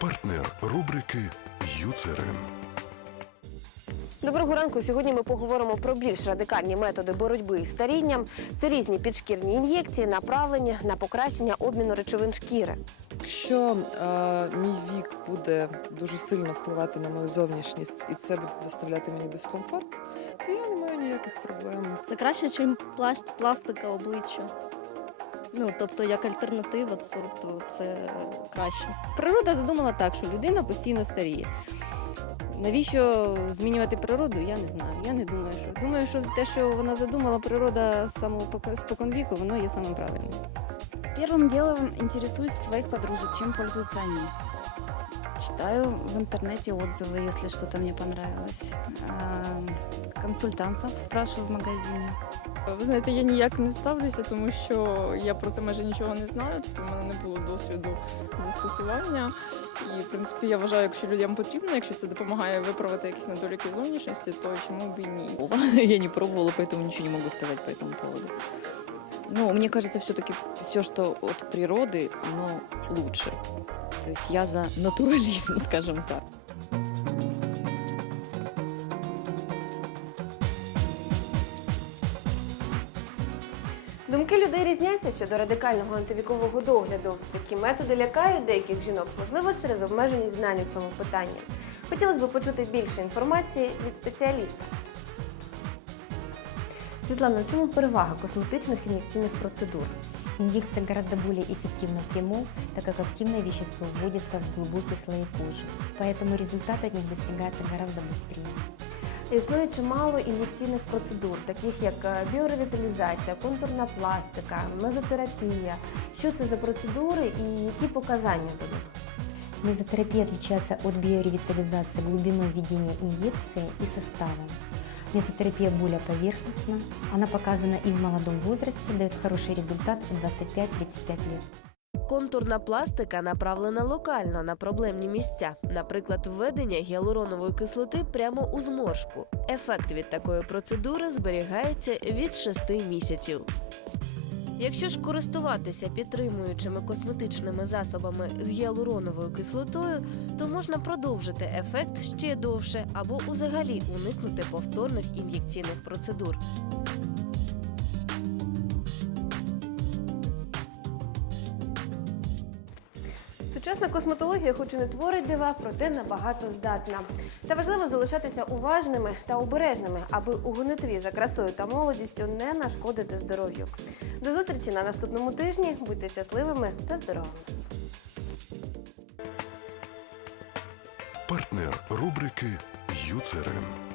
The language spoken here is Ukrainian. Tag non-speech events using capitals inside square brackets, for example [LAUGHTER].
Партнер рубрики Юцерин. Доброго ранку. Сьогодні ми поговоримо про більш радикальні методи боротьби із старінням. Це різні підшкірні ін'єкції, направлені на покращення обміну речовин шкіри. Якщо е, мій вік буде дуже сильно впливати на мою зовнішність і це буде доставляти мені дискомфорт, то я не маю ніяких проблем. Це краще, ніж пласт, пластика обличчя. Ну, тобто, як альтернатива, це, то це краще. Природа задумала так, що людина постійно старіє. Навіщо змінювати природу, я не знаю. Я не думаю, що думаю, що те, що вона задумала природа з самого пока- спокон віку, воно є самим правильним. Первым делом интересуюсь у своих подружек, чем пользуются они. Читаю в интернете отзывы, если что-то мне понравилось. А, Консультантов спрашиваю в магазине. Ви знаєте, я ніяк не ставлюся, тому що я про це майже нічого не знаю, тобто в мене не було досвіду застосування. І, в принципі, я вважаю, якщо людям потрібно, якщо це допомагає виправити якісь недоліки зовнішності, то чому б і ні? Я не пробовала, поэтому ничего не могу сказать по этому поводу. Но мне кажется, все-таки все, что от природы, оно лучше. То есть я за натурализм, [LAUGHS] скажем так. Думки людей різняться щодо радикального антивікового догляду. Такі методи лякають деяких жінок, можливо, через обмеженість знань у цьому питанні. Хотілося б почути більше інформації від спеціаліста. Світлана, в чому перевага косметичних ін'єкційних процедур? Инъекция гораздо более эффективна в прямом, так как активное вещество вводится в глубокие слои кожи. Поэтому результат от них достигается гораздо быстрее. Існує чимало ін'єкційних процедур, таких як е, біоревіталізація, контурна пластика, мезотерапія. Що це за процедури і які показання до них? Мезотерапия отличается от биоревитализации глубиной введения инъекции и составом. Мезотерапия более поверхностна, она показана и в молодом возрасте, дает хороший результат в 25-35 лет. Контурна пластика направлена локально на проблемні місця, наприклад, введення гіалуронової кислоти прямо у зморшку. Ефект від такої процедури зберігається від 6 місяців. Якщо ж користуватися підтримуючими косметичними засобами з гіалуроновою кислотою, то можна продовжити ефект ще довше або узагалі уникнути повторних ін'єкційних процедур. Сучасна косметологія, хоч і не творить дива, проте набагато здатна. Та важливо залишатися уважними та обережними, аби у гонитві за красою та молодістю не нашкодити здоров'ю. До зустрічі на наступному тижні. Будьте щасливими та здоровими. Партнер рубрики Юцерин.